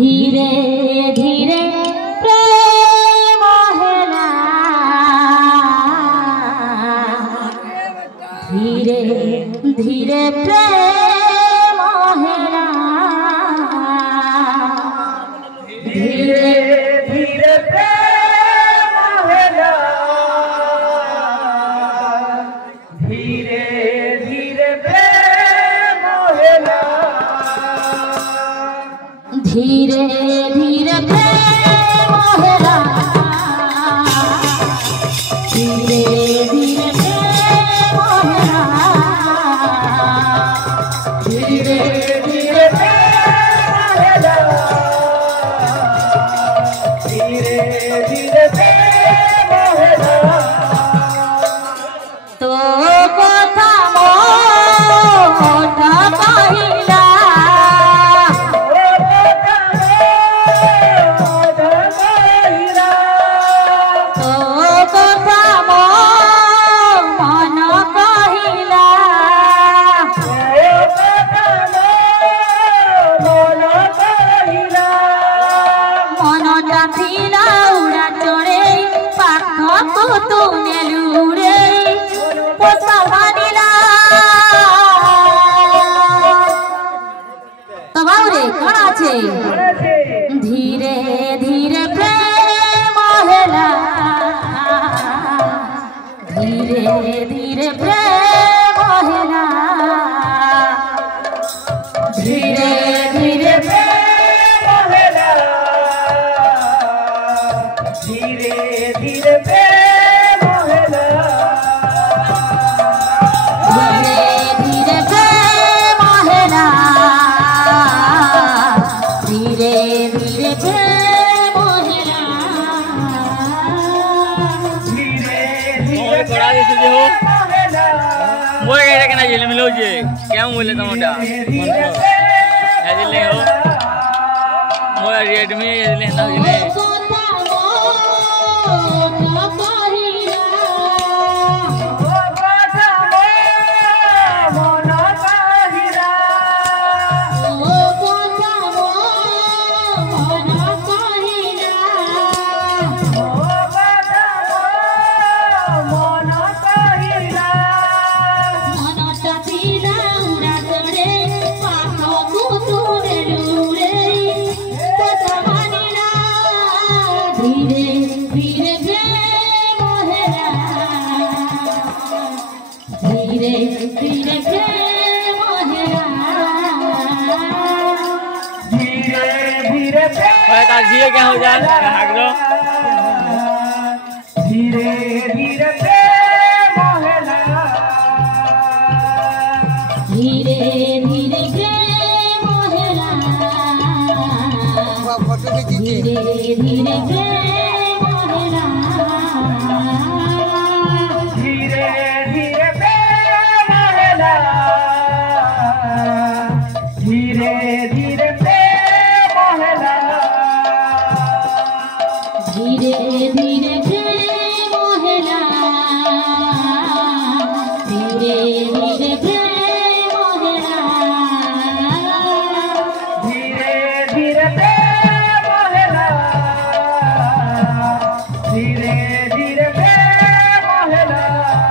धीरे धीरे प्रेम हेला धीरे धीरे प्रेम हेला धीरे धीरे प्रेम हेला धीरे धीरे प्रेम हेला धीरे धीरे प्रेम हेला धीरे धीरे प्रेम हेला धीरे धीरे प्रेम हेला धीरे धीरे प्रेम हेला तो कथा मोटा कहिला धीरे धीरे प्रेम हेला धीरे धीरे प्रेम हेला धीरे धीरे प्रेम हेला धीरे धीरे प्रेम हेला धीरे धीरे प्रेम हेला धीरे धीरे प्रेम हेला धीरे धीरे करा देते जे हो मोय के केना जेल मिलो जे क्या बोले तमोटा हेदिल ले हो मोय रेडमी हेदिल ना जेले धीरे धीरे प्रेम हेला धीरे धीरे प्रेम हेला धीरे धीरे प्रेम क्या हो जाए